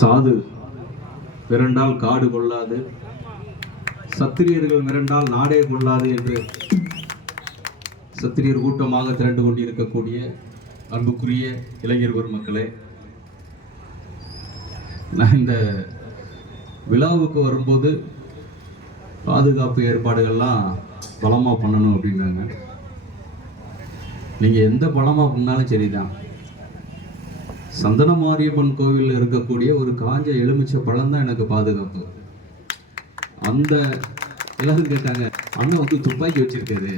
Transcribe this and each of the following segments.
சாது மிரண்டால் காடு கொள்ளாது சத்திரியர்கள் மிரண்டால் நாடே கொள்ளாது என்று சத்திரியர் கூட்டமாக திரண்டு கொண்டிருக்கக்கூடிய அன்புக்குரிய இளைஞர் பெருமக்களே நான் இந்த விழாவுக்கு வரும்போது பாதுகாப்பு ஏற்பாடுகள்லாம் பலமாக பண்ணணும் அப்படின்னாங்க. நீங்கள் எந்த பலமாக பண்ணாலும் சரிதான். சந்தன மாரியம்மன் கோவிலில் இருக்கக்கூடிய ஒரு காஞ்ச எலுமிச்சை பழம் தான் எனக்கு பாதுகாப்பு. அந்த எல்லாரும் கேட்டாங்க அண்ணன் வந்து துப்பாக்கி வச்சிருக்காரு.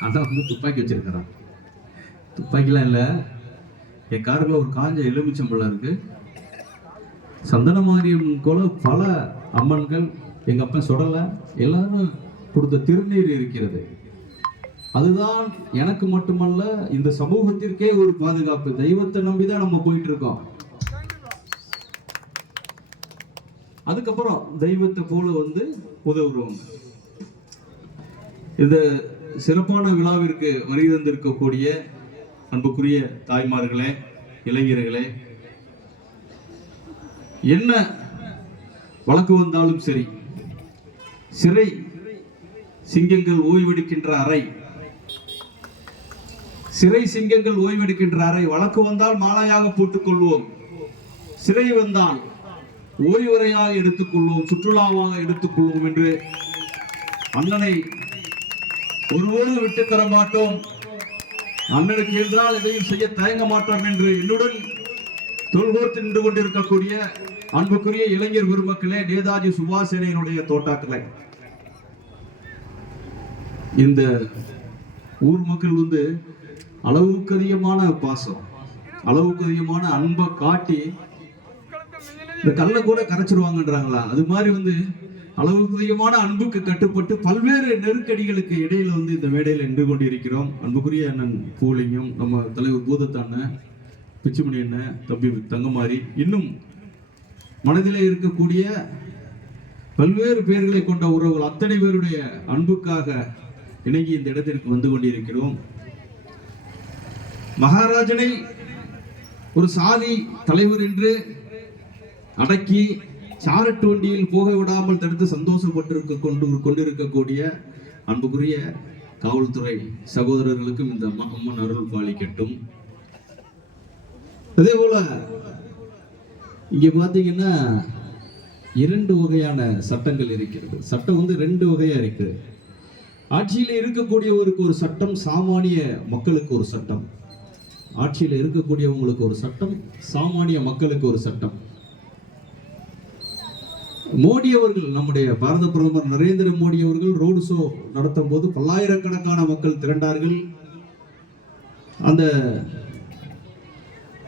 அண்ணன் வந்து துப்பாக்கி வச்சிருக்கிறான். துப்பாக்கிலாம் இல்லை. என் காருக்குள்ள ஒரு காஞ்ச எலுமிச்சம்பழம் இருக்கு. சந்தன மாரியம்மன் கோல பல அம்மன்கள் எங்கள் அப்பா சுடலை. எல்லாரும் கொடுத்த திருநீர் இருக்கிறது. அதுதான் எனக்கு மட்டுமல்ல இந்த சமூகத்திற்கே ஒரு பாதுகாப்பு. தெய்வத்தை நம்பிதான் நம்ம போயிட்டு இருக்கோம் அதுக்கப்புறம் தெய்வத்தை போல வந்து உதவுறோம். இந்த சிறப்பான விழாவிற்கு வருகை தந்திருக்கக்கூடிய அன்புக்குரிய தாய்மார்களே இளைஞர்களே என்ன வழக்கு வந்தாலும் சரி சிறை சிங்கங்கள் ஓய்வெடுக்கின்ற அறை சிறை சிங்கங்கள் ஓய்வெடுக்கின்ற அறை வழக்கு வந்தால் மாலையாக போட்டுக் கொள்வோம் சிறை வந்தால் எடுத்துக் எடுத்துக்கொள்வோம் சுற்றுலாவாக எடுத்துக்கொள்வோம் என்று அண்ணனை ஒருபோது விட்டு தர மாட்டோம். அண்ணனுக்கு என்றால் எதையும் செய்ய தயங்க மாட்டோம் என்று என்னுடன் தொல்கோர்த்து நின்று கொண்டிருக்கக்கூடிய அன்புக்குரிய இளைஞர் பெருமக்களே நேதாஜி சுபாஷினுடைய தோட்டாக்களை. இந்த ஊர் மக்கள் வந்து அளவுக்கு அதிகமான பாசம் அளவுக்கு அதிகமான அன்பை காட்டி இந்த கல்லை கூட கரைச்சிருவாங்கன்றாங்களா? அது மாதிரி வந்து அளவுக்கு அதிகமான அன்புக்கு கட்டுப்பட்டு பல்வேறு நெருக்கடிகளுக்கு இடையில வந்து இந்த மேடையில் நின்று கொண்டிருக்கிறோம். அன்புக்குரிய அண்ணன் பூலிங்கம் நம்ம தலைவர் பூதத்தான பிச்சுமணி அண்ணன் தம்பி தங்கமாரி இன்னும் மனதிலே இருக்கக்கூடிய பல்வேறு பெயர்களை கொண்ட உறவுகள் அத்தனை பேருடைய அன்புக்காக இணங்கி இந்த இடத்திற்கு வந்து கொண்டிருக்கிறோம். மகாராஜனை ஒரு சாதி தலைவர் என்று அடக்கி சாரட்டு வண்டியில் போக விடாமல் தடுத்து சந்தோஷப்பட்டிருக்க கொண்டு கொண்டிருக்கக்கூடிய அன்புக்குரிய காவல்துறை சகோதரர்களுக்கும் இந்த அம்ம- அம்மன் அருள் பாலிக்கட்டும். அதே போல இங்கே பார்த்தீங்கன்னா இரண்டு வகையான சட்டங்கள் இருக்கிறது. சட்டம் வந்து ரெண்டு வகையாக இருக்குது ஆட்சியில் இருக்கக்கூடியவருக்கு ஒரு சட்டம் சாமானிய மக்களுக்கு ஒரு சட்டம். ஆட்சியில் இருக்கக்கூடியவங்களுக்கு ஒரு சட்டம் சாமானிய மக்களுக்கு ஒரு சட்டம். மோடி அவர்கள் நம்முடைய பாரத பிரதமர் நரேந்திர மோடி அவர்கள் ரோடு ஷோ நடத்தும் போது பல்லாயிரக்கணக்கான மக்கள் திரண்டார்கள். அந்த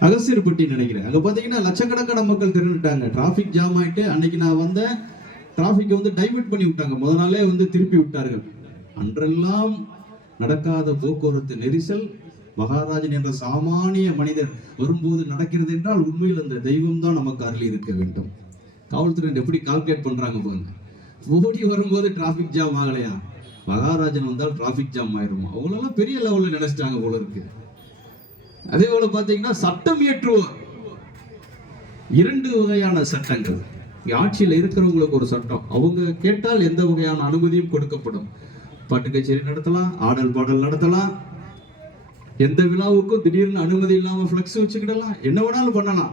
அகசியர்பட்டி நினைக்கிறேன். அங்கே பார்த்தீங்கன்னா லட்சக்கணக்கான மக்கள் திரண்டுட்டாங்க. டிராஃபிக் ஜாம் ஆகிட்டு அன்னைக்கு நான் வந்த டிராஃபிக்கை வந்து டைவெர்ட் பண்ணி விட்டாங்க. முத நாளே வந்து திருப்பி விட்டார்கள். அன்றெல்லாம் நடக்காத போக்குவரத்து நெரிசல் மகாராஜன் என்ற சாமானிய மனிதர் வரும்போது நடக்கிறது என்றால் உண்மையில் அந்த தெய்வம் தான் நமக்கு அருள் இருக்க வேண்டும். காவல்துறை எப்படி கால்குலேட் பண்றாங்க பாருங்க. ஓடி வரும்போது டிராபிக் ஜாம் ஆகலையா? மகாராஜன் வந்தால் டிராபிக் ஜாம் ஆயிருமா? அவங்களெல்லாம் பெரிய லெவலில் நினைச்சிட்டாங்க போல இருக்கு. அதே போல பாத்தீங்கன்னா சட்டம் இயற்றுவோர். இரண்டு வகையான சட்டங்கள். ஆட்சியில் இருக்கிறவங்களுக்கு ஒரு சட்டம். அவங்க கேட்டால் எந்த வகையான அனுமதியும் கொடுக்கப்படும். பாட்டு கச்சேரி நடத்தலாம் ஆடல் பாடல் நடத்தலாம் எந்த விழாவுக்கும் திடீர்னு அனுமதி இல்லாமல் ஃப்ளெக்ஸ் வச்சுக்கிடலாம். என்ன வேணாலும் பண்ணலாம்.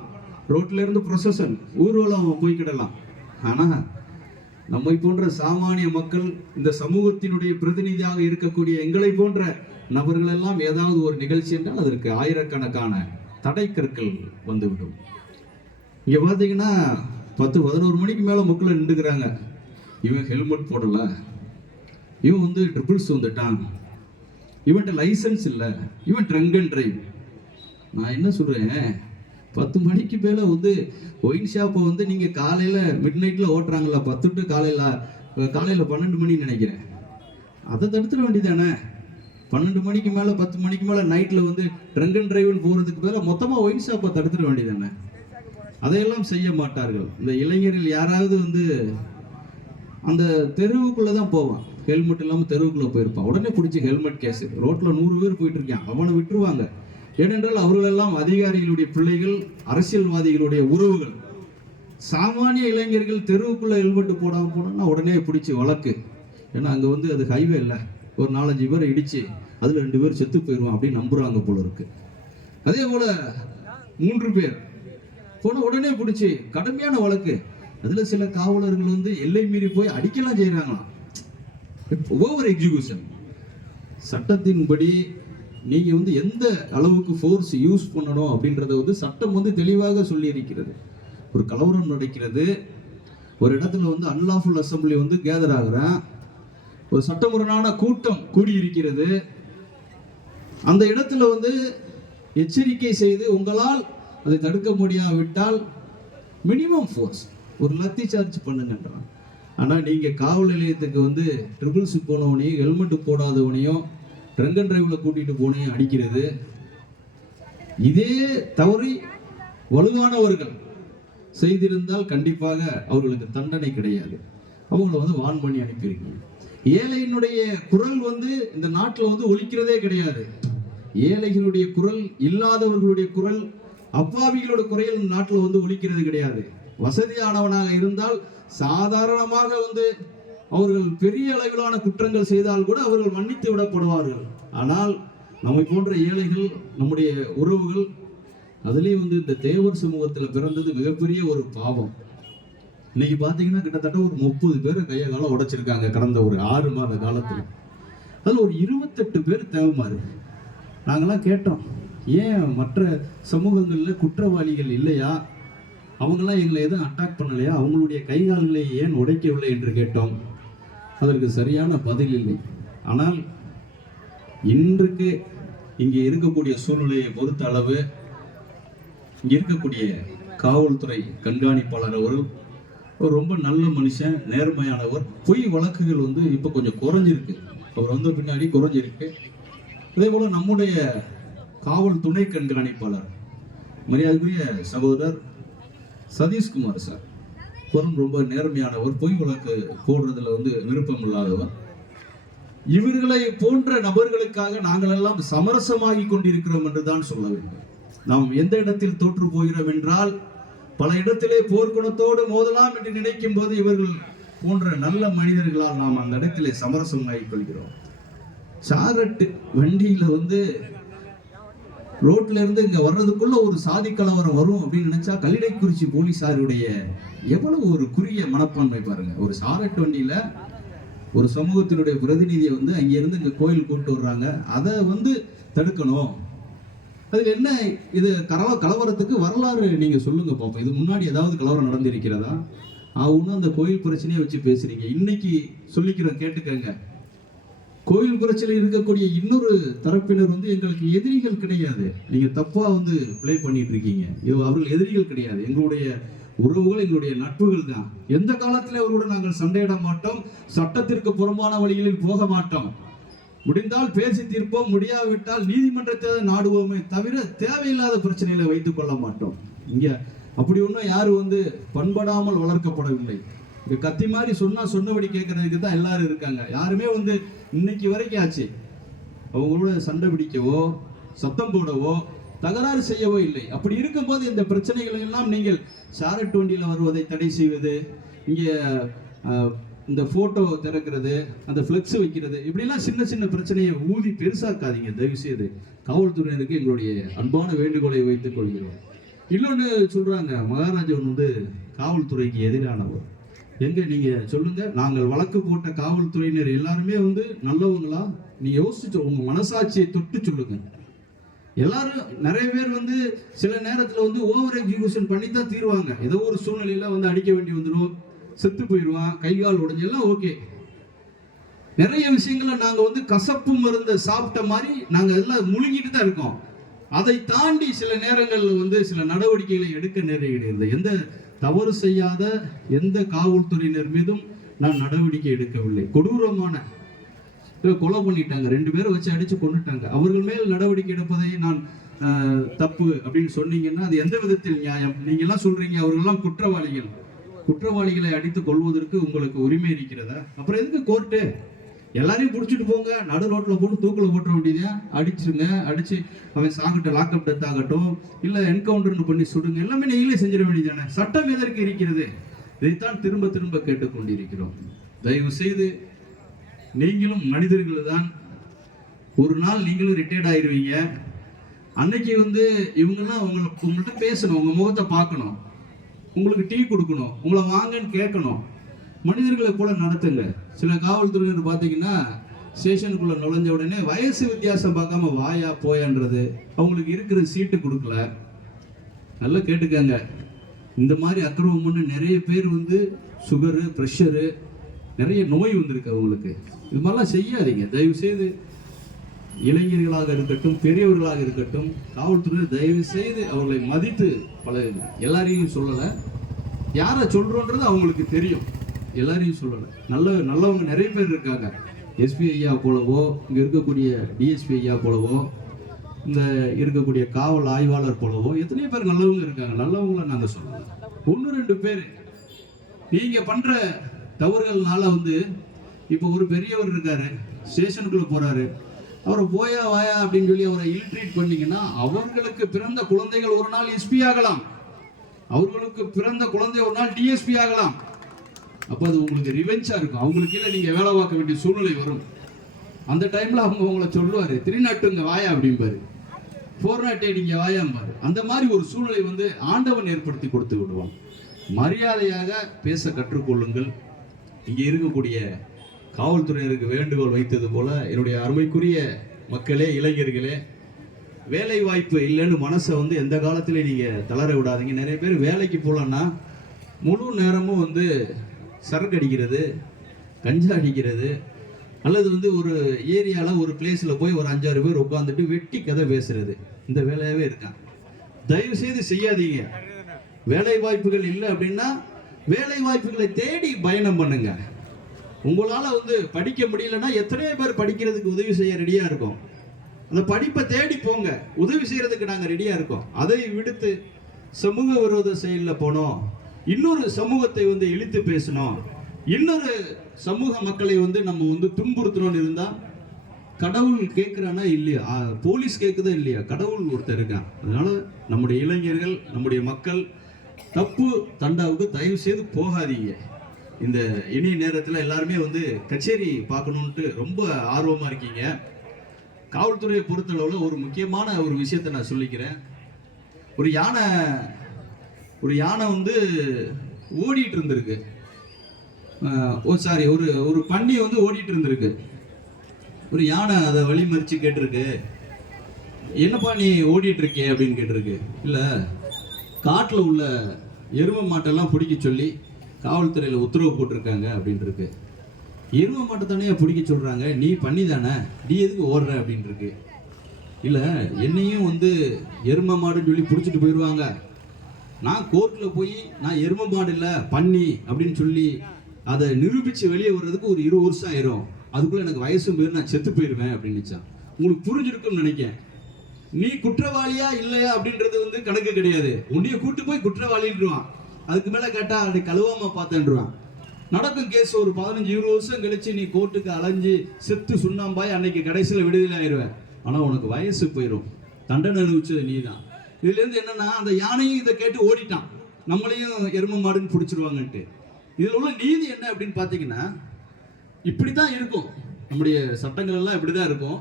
ரோட்ல இருந்து ப்ரொசஷன் ஊர்வலம் போய்க்கிடலாம். ஆனால் நம்மை போன்ற சாமானிய மக்கள் இந்த சமூகத்தினுடைய பிரதிநிதியாக இருக்கக்கூடிய எங்களை போன்ற நபர்கள் எல்லாம் ஏதாவது ஒரு நிகழ்ச்சி என்றால் அதற்கு ஆயிரக்கணக்கான தடைக்கற்கள் வந்துவிடும். இங்கே பார்த்தீங்கன்னா பத்து பதினோரு மணிக்கு மேலே மக்கள் நின்றுக்கிறாங்க. இவன் ஹெல்மெட் போடலை. இவன் வந்து ட்ரிபிள்ஸ் வந்துட்டான். இவன்ட்ட லைசன்ஸ் இல்லை. இவன் ட்ரங்க் அண்ட் ட்ரைவ் நான் என்ன சொல்கிறேன் பத்து மணிக்கு மேலே வந்து ஒயின் ஷாப்பை வந்து நீங்கள் காலையில் மிட் நைட்டில் ஓட்டுறாங்களா பத்து டு காலையில் காலையில் பன்னெண்டு மணி நினைக்கிறேன். அதை தடுத்துட வேண்டியதானே பன்னெண்டு மணிக்கு மேலே பத்து மணிக்கு மேலே நைட்டில் வந்து ட்ரங்க் அண்ட் ட்ரைவ்னு போகிறதுக்கு மேலே மொத்தமாக ஒயின் ஷாப்பை தடுத்துட வேண்டியதானே அதையெல்லாம் செய்ய மாட்டார்கள். இந்த இளைஞர்கள் யாராவது வந்து அந்த தெருவுக்குள்ளே தான் போவான் ஹெல்மெட் இல்லாமல் தெருவுக்குள்ள போயிருப்பான். உடனே பிடிச்சி ஹெல்மெட் கேஸ். ரோட்டில் நூறு பேர் போயிட்டு இருக்கான் அவனை விட்டுருவாங்க. ஏனென்றால் அவர்களெல்லாம் அதிகாரிகளுடைய பிள்ளைகள் அரசியல்வாதிகளுடைய உறவுகள். சாமானிய இளைஞர்கள் தெருவுக்குள்ளே ஹெல்மெட் போடாமல் போனோம்னா உடனே பிடிச்சி வழக்கு. ஏன்னா அங்கே வந்து அது ஹைவே இல்லை. ஒரு நாலஞ்சு பேரை இடிச்சு அதில் ரெண்டு பேர் செத்து போயிடுவான் அப்படின்னு நம்புகிறாங்க போல இருக்கு. அதே போல் மூன்று பேர். போன உடனே பிடிச்சி கடுமையான வழக்கு. அதில் சில காவலர்கள் வந்து எல்லை மீறி போய் அடிக்கலாம் செய்கிறாங்களாம் ஓவர் எக்ஸிகியூஷன் சட்டத்தின்படி நீங்கள் வந்து எந்த அளவுக்கு ஃபோர்ஸ் யூஸ் பண்ணணும் அப்படின்றத வந்து சட்டம் வந்து தெளிவாக சொல்லியிருக்கிறது. ஒரு கலவரம் நடக்கிறது. ஒரு இடத்துல வந்து அன்லாஃபுல் அசம்பிளி வந்து கேதர் ஆகிறேன். ஒரு சட்டமுரணான கூட்டம் கூடியிருக்கிறது. அந்த இடத்துல வந்து எச்சரிக்கை செய்து உங்களால் அதை தடுக்க முடியாவிட்டால் மினிமம் ஃபோர்ஸ் ஒரு லத்தி சார்ஜ் பண்ணுங்கன்றான். ஆனால் நீங்கள் காவல் நிலையத்துக்கு வந்து ட்ரிபிள்ஸ் போனவனையும் ஹெல்மெட் போடாதவனையும் ட்ரங்க் அண்ட் டிரைவில் கூட்டிகிட்டு போனையும் அடிக்கிறது. இதே தவறி வலுவானவர்கள் செய்திருந்தால் கண்டிப்பாக அவர்களுக்கு தண்டனை கிடையாது. அவங்கள வந்து வான் பண்ணி அனுப்பியிருக்கீங்க. ஏழையினுடைய குரல் வந்து இந்த நாட்டில் வந்து ஒலிக்கிறதே கிடையாது. ஏழைகளுடைய குரல் இல்லாதவர்களுடைய குரல் அப்பாவிகளோட குரல் இந்த நாட்டில் வந்து ஒலிக்கிறது கிடையாது. வசதியானவனாக இருந்தால் சாதாரணமாக வந்து அவர்கள் பெரிய அளவிலான குற்றங்கள் செய்தால் கூட அவர்கள் மன்னித்து விடப்படுவார்கள். ஆனால் நம்மை போன்ற ஏழைகள் நம்முடைய உறவுகள் அதுலேயும் வந்து இந்த தேவர் சமூகத்தில் பிறந்தது மிகப்பெரிய ஒரு பாவம். இன்னைக்கு பார்த்தீங்கன்னா கிட்டத்தட்ட ஒரு முப்பது பேரை கையை காலம் உடைச்சிருக்காங்க கடந்த ஒரு ஆறு மாத காலத்தில். அதில் ஒரு இருபத்தெட்டு பேர் தேவைமாறு நாங்களாம் கேட்டோம் ஏன் மற்ற சமூகங்களில் குற்றவாளிகள் இல்லையா? அவங்களாம் எங்களை எதுவும் அட்டாக் பண்ணலையா? அவங்களுடைய கைகால்களை ஏன் உடைக்கவில்லை என்று கேட்டோம். அதற்கு சரியான பதில் இல்லை. ஆனால் இன்றைக்கு இங்கே இருக்கக்கூடிய சூழ்நிலையை பொறுத்த அளவு இங்கே இருக்கக்கூடிய காவல்துறை கண்காணிப்பாளர் அவர்கள் ஒரு ரொம்ப நல்ல மனுஷன் நேர்மையானவர். பொய் வழக்குகள் வந்து இப்போ கொஞ்சம் குறைஞ்சிருக்கு. அவர் வந்த பின்னாடி குறைஞ்சிருக்கு. அதே போல் நம்முடைய காவல் துணை கண்காணிப்பாளர் மரியாதைக்குரிய சகோதரர் சதீஷ்குமார் சார். அவரும் ரொம்ப நேர்மையானவர் பொய் வழக்கு போடுறதுல வந்து விருப்பம் இல்லாதவர் இவர்களை போன்ற நபர்களுக்காக நாங்கள் எல்லாம் சமரசமாகி கொண்டிருக்கிறோம் என்று தான் சொல்ல வேண்டும். நாம் எந்த இடத்தில் தோற்று போகிறோம் என்றால் பல இடத்திலே போர்க்குணத்தோடு மோதலாம் என்று நினைக்கும் போது இவர்கள் போன்ற நல்ல மனிதர்களால் நாம் அந்த இடத்திலே சமரசமாகிக் கொள்கிறோம். சாரட்டு வண்டியில வந்து ரோட்ல இருந்து இங்க வர்றதுக்குள்ள ஒரு சாதி கலவரம் வரும் அப்படின்னு நினைச்சா கல்லிடைக்குறிச்சி போலீசாருடைய எவ்வளவு ஒரு குறுகிய மனப்பான்மை பாருங்க. ஒரு சாரட் வண்டியில ஒரு சமூகத்தினுடைய பிரதிநிதியை வந்து அங்கிருந்து இங்க கோயில் கூப்பிட்டு வர்றாங்க. அதை வந்து தடுக்கணும். அதுல என்ன இது கலவ கலவரத்துக்கு வரலாறு நீங்க சொல்லுங்க பாப்போம். இது முன்னாடி ஏதாவது கலவரம் நடந்திருக்கிறதா? ஆகுன்னு அந்த கோயில் பிரச்சனையை வச்சு பேசுறீங்க. இன்னைக்கு சொல்லிக்கிறோம் கேட்டுக்கங்க. கோயில் புரட்சியில் இருக்கக்கூடிய இன்னொரு தரப்பினர் வந்து எங்களுக்கு எதிரிகள் கிடையாது. நீங்க தப்பா வந்து ப்ளே பண்ணிட்டு இருக்கீங்க. இது அவர்கள் எதிரிகள் கிடையாது. எங்களுடைய உறவுகள் எங்களுடைய நட்புகள் தான். எந்த காலத்தில் அவர்களோடு நாங்கள் சண்டையிட மாட்டோம் சட்டத்திற்கு புறம்பான வழிகளில் போக மாட்டோம். முடிந்தால் பேசி தீர்ப்போம் முடியாவிட்டால் நீதிமன்றத்தை நாடுவோமே தவிர தேவையில்லாத பிரச்சனைகளை வைத்துக் கொள்ள மாட்டோம். இங்க அப்படி ஒன்றும் யாரும் வந்து பண்படாமல் வளர்க்கப்படவில்லை. கத்தி மாதிரி சொன்னா சொன்னபடி கேட்கறதுக்கு தான் எல்லாரும் இருக்காங்க. யாருமே வந்து இன்னைக்கு வரைக்கும் ஆச்சு. அவங்களோட சண்டை பிடிக்கவோ சத்தம் போடவோ தகராறு செய்யவோ இல்லை. அப்படி இருக்கும்போது இந்த பிரச்சனைகளை எல்லாம் நீங்கள் சாரட் வண்டியில் வருவதை தடை செய்வது இங்கே இந்த போட்டோ திறக்கிறது அந்த ஃப்ளெக்ஸ் வைக்கிறது இப்படிலாம் சின்ன சின்ன பிரச்சனையை ஊதி பெருசாக்காதீங்க தயவு செய்து காவல்துறையினருக்கு எங்களுடைய அன்பான வேண்டுகோளை வைத்துக் கொள்கிறோம். இன்னொன்று சொல்கிறாங்க மகாராஜன் வந்து காவல்துறைக்கு எதிரானவர். எங்க நீங்க சொல்லுங்க. நாங்கள் வழக்கு போட்ட காவல்துறையினர் எல்லாருமே வந்து நல்லவங்களா? நீ யோசிச்சு உங்க மனசாட்சியை தொட்டு சொல்லுங்க. எல்லாரும் நிறைய பேர் வந்து சில நேரத்துல வந்து ஓவர் எக்ஸிகியூஷன் பண்ணி தான் தீருவாங்க. ஏதோ ஒரு சூழ்நிலையில வந்து அடிக்க வேண்டி வந்துடும் செத்து போயிடுவான் கை கால் ஓகே நிறைய விஷயங்களை நாங்க வந்து கசப்பு மருந்தை சாப்பிட்ட மாதிரி நாங்க எல்லாம் முழுங்கிட்டு தான் இருக்கோம். அதை தாண்டி சில நேரங்களில் வந்து சில நடவடிக்கைகளை எடுக்க நேரிடுகிறது. எந்த தவறு செய்யாத எந்த காவல்துறையினர் மீதும் நான் நடவடிக்கை எடுக்கவில்லை. கொடூரமான கொலை பண்ணிட்டாங்க. ரெண்டு பேரை வச்சு அடிச்சு கொண்டுட்டாங்க அவர்கள் மேல் நடவடிக்கை எடுப்பதை நான் தப்பு அப்படின்னு சொன்னீங்கன்னா அது எந்த விதத்தில் நியாயம்? நீங்க சொல்கிறீங்க சொல்றீங்க அவர்கள்லாம் குற்றவாளிகள். குற்றவாளிகளை அடித்து கொள்வதற்கு உங்களுக்கு உரிமை இருக்கிறதா? அப்புறம் எதுக்கு கோர்ட்டு எல்லாரையும் பிடிச்சிட்டு போங்க. நடு ரோட்டில் போட்டு தூக்கில் போட்டுற வேண்டியதா. அடிச்சிருங்க. அடிச்சு அவன் சாகிட்ட லாக்அப் டெத் ஆகட்டும். இல்லை என்கவுண்டர்னு பண்ணி சுடுங்க. எல்லாமே நீங்களே செஞ்சிட வேண்டியதானே சட்டம் எதற்கு இருக்கிறது? இதைத்தான் திரும்ப திரும்ப கேட்டுக்கொண்டிருக்கிறோம். தயவு செய்து நீங்களும் மனிதர்கள் தான். ஒரு நாள் நீங்களும் ரிட்டையர்ட் ஆயிடுவீங்க அன்னைக்கு வந்து இவங்கெல்லாம் உங்களை உங்கள்கிட்ட பேசணும். உங்கள் முகத்தை பார்க்கணும். உங்களுக்கு டீ கொடுக்கணும். உங்களை வாங்கன்னு கேட்கணும். மனிதர்களை போல நடத்துங்க. சில காவல்துறையினர் பார்த்தீங்கன்னா ஸ்டேஷனுக்குள்ள நுழைஞ்ச உடனே வயசு வித்தியாசம் பார்க்காம வாயா போயான்றது. அவங்களுக்கு இருக்கிற சீட்டு கொடுக்கல. நல்லா கேட்டுக்கங்க. இந்த மாதிரி அக்கிரமம் பண்ண நிறைய பேர் வந்து சுகரு ப்ரெஷரு நிறைய நோய் வந்திருக்கு அவங்களுக்கு. இது மாதிரிலாம் செய்யாதீங்க. தயவு செய்து இளைஞர்களாக இருக்கட்டும் பெரியவர்களாக இருக்கட்டும் காவல்துறையினர் தயவு செய்து அவர்களை மதித்து பழகுங்க. எல்லாரையும் சொல்லலை. யாரை சொல்கிறோன்றது அவங்களுக்கு தெரியும். எல்லாரையும் சொல்லலை. நல்ல நல்லவங்க நிறைய பேர் இருக்காங்க. எஸ்பி ஐயா போலவோ இங்கே இருக்கக்கூடிய டிஎஸ்பி ஐயா போலவோ இந்த இருக்கக்கூடிய காவல் ஆய்வாளர் போலவோ எத்தனையோ பேர் நல்லவங்க இருக்காங்க. நல்லவங்கள நாங்கள் சொல்லலாம் ஒன்று ரெண்டு பேர். நீங்கள் பண்ணுற தவறுகள்னால வந்து இப்போ ஒரு பெரியவர் இருக்காரு ஸ்டேஷனுக்குள்ளே போகிறாரு அவரை போயா வாயா அப்படின்னு சொல்லி அவரை இல்ட்ரீட் பண்ணீங்கன்னா அவர்களுக்கு பிறந்த குழந்தைகள் ஒரு நாள் எஸ்பி ஆகலாம். அவர்களுக்கு பிறந்த குழந்தை ஒரு நாள் டிஎஸ்பி ஆகலாம். அப்போ அது உங்களுக்கு ரிவெஞ்சாக இருக்கும். அவங்களுக்கு கீழே நீங்கள் வேலை பார்க்க வேண்டிய சூழ்நிலை வரும். அந்த டைமில் அவங்க உங்களை சொல்லுவாரு இங்கே வாயா அப்படிம்பாரு ஃபோர் நாட் எயிட் இங்க வாயாம்பாரு அந்த மாதிரி ஒரு சூழ்நிலை வந்து ஆண்டவன் ஏற்படுத்தி கொடுத்து விடுவான். மரியாதையாக பேச கற்றுக்கொள்ளுங்கள். இங்கே இருக்கக்கூடிய காவல்துறையினருக்கு வேண்டுகோள் வைத்தது போல என்னுடைய அருமைக்குரிய மக்களே இளைஞர்களே வேலை வாய்ப்பு இல்லைன்னு மனசை வந்து எந்த காலத்திலையும் நீங்கள் தளர விடாதீங்க. நிறைய பேர் வேலைக்கு போகலன்னா முழு நேரமும் வந்து சரக்கு அடிக்கிறது கஞ்சா அடிக்கிறது அல்லது வந்து ஒரு ஏரியாவில் ஒரு பிளேஸில் போய் ஒரு அஞ்சாறு பேர் உட்காந்துட்டு வெட்டி கதை பேசுறது. இந்த வேலையாகவே இருக்கான் தயவு செய்து செய்யாதீங்க. வேலை வாய்ப்புகள் இல்லை அப்படின்னா வேலை வாய்ப்புகளை தேடி பயணம் பண்ணுங்க. உங்களால் வந்து படிக்க முடியலன்னா எத்தனையோ பேர் படிக்கிறதுக்கு உதவி செய்ய ரெடியாக இருக்கும். அந்த படிப்பை தேடி போங்க. உதவி செய்கிறதுக்கு நாங்கள் ரெடியாக இருக்கோம். அதை விடுத்து சமூக விரோத செயலில் போனோம். இன்னொரு சமூகத்தை வந்து இழித்து பேசணும் இன்னொரு சமூக மக்களை வந்து நம்ம வந்து துன்புறுத்தணும்னு இருந்தா கடவுள் கேட்குறானா இல்லையா? போலீஸ் கேட்குதா இல்லையா? கடவுள் ஒருத்தர் இருக்கான். அதனால நம்முடைய இளைஞர்கள் நம்முடைய மக்கள் தப்பு தண்டாவுக்கு தயவு செய்து போகாதீங்க. இந்த இனிய நேரத்தில் எல்லாருமே வந்து கச்சேரி பார்க்கணுன்ட்டு ரொம்ப ஆர்வமாக இருக்கீங்க. காவல்துறையை பொறுத்தளவில் ஒரு முக்கியமான ஒரு விஷயத்தை நான் சொல்லிக்கிறேன். ஒரு யானை ஒரு யானை வந்து ஓடிட்டு இருந்திருக்கு. ஓ சாரி ஒரு ஒரு பன்னி வந்து ஓடிட்டு இருந்திருக்கு. ஒரு யானை அதை வழிமறிச்சு கேட்டிருக்கு. என்னப்பா நீ ஓடிட்டு இருக்கே அப்படின்னு கேட்டிருக்கு. இல்லை காட்டில் உள்ள எருமை மாட்டெல்லாம் பிடிக்க சொல்லி காவல்துறையில் உத்தரவு போட்டிருக்காங்க அப்படின்ட்டுருக்கு எரும எருமை மாட்டை தானே பிடிக்க சொல்கிறாங்க நீ பண்ணி தானே. நீ எதுக்கு ஓடுற அப்படின்ட்டுருக்கு இல்லை என்னையும் வந்து எருமை மாடுன்னு சொல்லி பிடிச்சிட்டு போயிடுவாங்க நான் கோர்ட்டில் போய் நான் எருமை மாடு இல்லை பண்ணி அப்படின்னு சொல்லி அதை நிரூபித்து வெளியே வர்றதுக்கு ஒரு இருபது வருஷம் ஆயிரும். அதுக்குள்ளே எனக்கு வயசும் போயிரு நான் செத்து போயிடுவேன் அப்படின்னுச்சான் உங்களுக்கு புரிஞ்சிருக்கும்னு நினைக்கிறேன் நீ குற்றவாளியா இல்லையா அப்படின்றது வந்து கணக்கு கிடையாது. உன்னைய கூட்டு போய் குற்றவாளின்றான் அதுக்கு மேலே கேட்டால் அப்படி கழுவாம பார்த்தேன்றான் நடக்கும் கேஸ் ஒரு பதினஞ்சு இருபது வருஷம் கழிச்சு நீ கோர்ட்டுக்கு அலைஞ்சு செத்து சுண்ணாம்பாய் அன்னைக்கு கடைசியில் விடுதலை ஆயிடுவேன் ஆனால் உனக்கு வயசு போயிடும் தண்டனை அனுபவிச்சது நீ தான் இதுல இருந்து என்னன்னா அந்த யானையும் இதை கேட்டு ஓடிட்டான். நம்மளையும் எரும மாடுன்னு பிடிச்சிருவாங்கன்ட்டு. இதுல உள்ள நீதி என்ன அப்படின்னு பாத்தீங்கன்னா இப்படித்தான் இருக்கும். நம்முடைய சட்டங்கள் எல்லாம் இப்படிதான் இருக்கும்.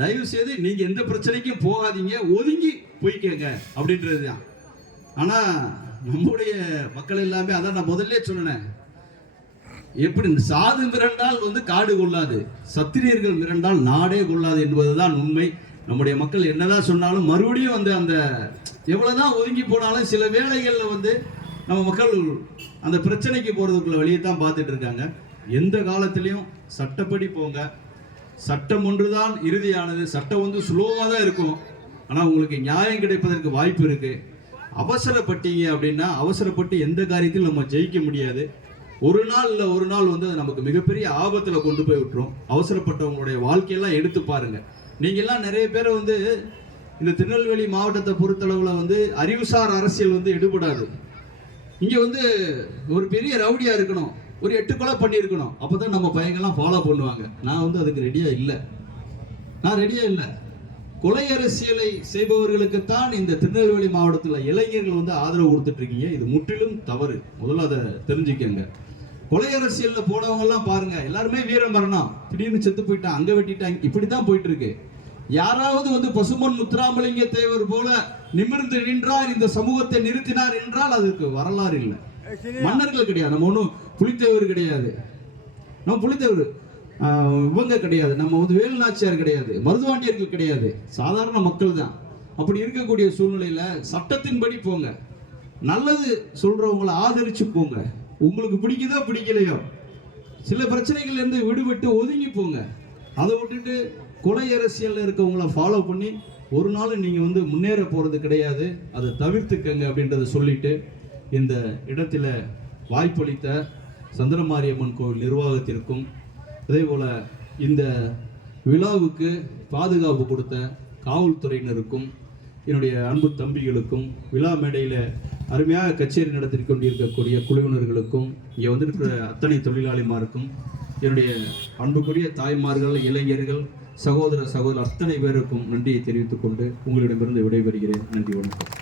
தயவு செய்து நீங்க எந்த பிரச்சனைக்கும் போகாதீங்க ஒதுங்கி போய்க்கங்க அப்படின்றது தான். ஆனா நம்முடைய மக்கள் எல்லாமே அதான் நான் முதல்ல சொன்னேன். எப்படி சாது மிரண்டால் வந்து காடு கொள்ளாது சத்திரியர்கள் மிரண்டால் நாடே கொள்ளாது என்பதுதான் உண்மை. நம்முடைய மக்கள் என்னதான் சொன்னாலும் மறுபடியும் வந்து அந்த எவ்வளோதான் ஒதுங்கி போனாலும் சில வேலைகளில் வந்து நம்ம மக்கள் அந்த பிரச்சனைக்கு போகிறதுக்குள்ள வழியை தான் பார்த்துட்டு இருக்காங்க. எந்த காலத்திலையும் சட்டப்படி போங்க. சட்டம் ஒன்று தான் இறுதியானது. சட்டம் வந்து ஸ்லோவாக தான் இருக்கும். ஆனால் உங்களுக்கு நியாயம் கிடைப்பதற்கு வாய்ப்பு இருக்குது அவசரப்பட்டீங்க அப்படின்னா அவசரப்பட்டு எந்த காரியத்திலும் நம்ம ஜெயிக்க முடியாது. ஒரு நாள் இல்லை ஒரு நாள் வந்து அது நமக்கு மிகப்பெரிய ஆபத்தில் கொண்டு போய் விட்டுரும். அவசரப்பட்டவங்களுடைய வாழ்க்கையெல்லாம் எடுத்து பாருங்கள் நீங்கள்லாம் நிறைய பேர் வந்து இந்த திருநெல்வேலி மாவட்டத்தை பொறுத்தளவில் வந்து அறிவுசார் அரசியல் வந்து எடுபடாது. இங்கே வந்து ஒரு பெரிய ரவுடியாக இருக்கணும். ஒரு எட்டு கொலை பண்ணியிருக்கணும். அப்பதான் நம்ம பையங்கள்லாம் ஃபாலோ பண்ணுவாங்க. நான் வந்து அதுக்கு ரெடியாக இல்லை. நான் ரெடியாக இல்லை. கொலை அரசியலை செய்பவர்களுக்குத்தான் இந்த திருநெல்வேலி மாவட்டத்தில் இளைஞர்கள் வந்து ஆதரவு கொடுத்துட்ருக்கீங்க. இது முற்றிலும் தவறு. முதல்ல அதை தெரிஞ்சுக்கங்க. கொலை அரசியலில் போனவங்கெல்லாம் பாருங்கள் எல்லாருமே வீரம் வரணும் திடீர்னு செத்து போயிட்டான் அங்கே வெட்டிட்டாங்க. இப்படி தான் போயிட்டுருக்கு யாராவது வந்து பசுமன் முத்துராமலிங்க தேவர் போல நிமிர்ந்து நின்றார் இந்த சமூகத்தை நிறுத்தினார் என்றால் அதுக்கு வரலாறு இல்லை. மன்னர்கள் கிடையாது நம்ம ஒன்றும் புலித்தேவர் கிடையாது. நம்ம புலித்தேவர் இவங்க கிடையாது நம்ம வந்து வேலுநாச்சியார் கிடையாது மருதுவாண்டியர்கள் கிடையாது சாதாரண மக்கள் தான். அப்படி இருக்கக்கூடிய சூழ்நிலையில சட்டத்தின்படி போங்க. நல்லது சொல்றவங்கள ஆதரிச்சு போங்க. உங்களுக்கு பிடிக்குதோ பிடிக்கலையோ சில பிரச்சனைகள்ல இருந்து விடுபட்டு ஒதுங்கி போங்க. அதை விட்டுட்டு கொலை அரசியலில் இருக்கவங்கள ஃபாலோ பண்ணி ஒரு நாள் நீங்கள் வந்து முன்னேற போகிறது கிடையாது. அதை தவிர்த்துக்கங்க அப்படின்றத சொல்லிட்டு இந்த இடத்துல வாய்ப்பளித்த சந்திரமாரியம்மன் கோவில் நிர்வாகத்திற்கும் அதே போல் இந்த விழாவுக்கு பாதுகாப்பு கொடுத்த காவல்துறையினருக்கும் என்னுடைய அன்பு தம்பிகளுக்கும் விழா மேடையில் அருமையாக கச்சேரி நடத்தி கொண்டிருக்கக்கூடிய குழுவினர்களுக்கும் இங்கே வந்திருக்கிற அத்தனை தொழிலாளிமாருக்கும் என்னுடைய அன்புக்குரிய தாய்மார்கள் இளைஞர்கள் சகோதர சகோதரர் அத்தனை பேருக்கும் நன்றியை தெரிவித்துக் கொண்டு உங்களிடமிருந்து விடைபெறுகிறேன். நன்றி வணக்கம்.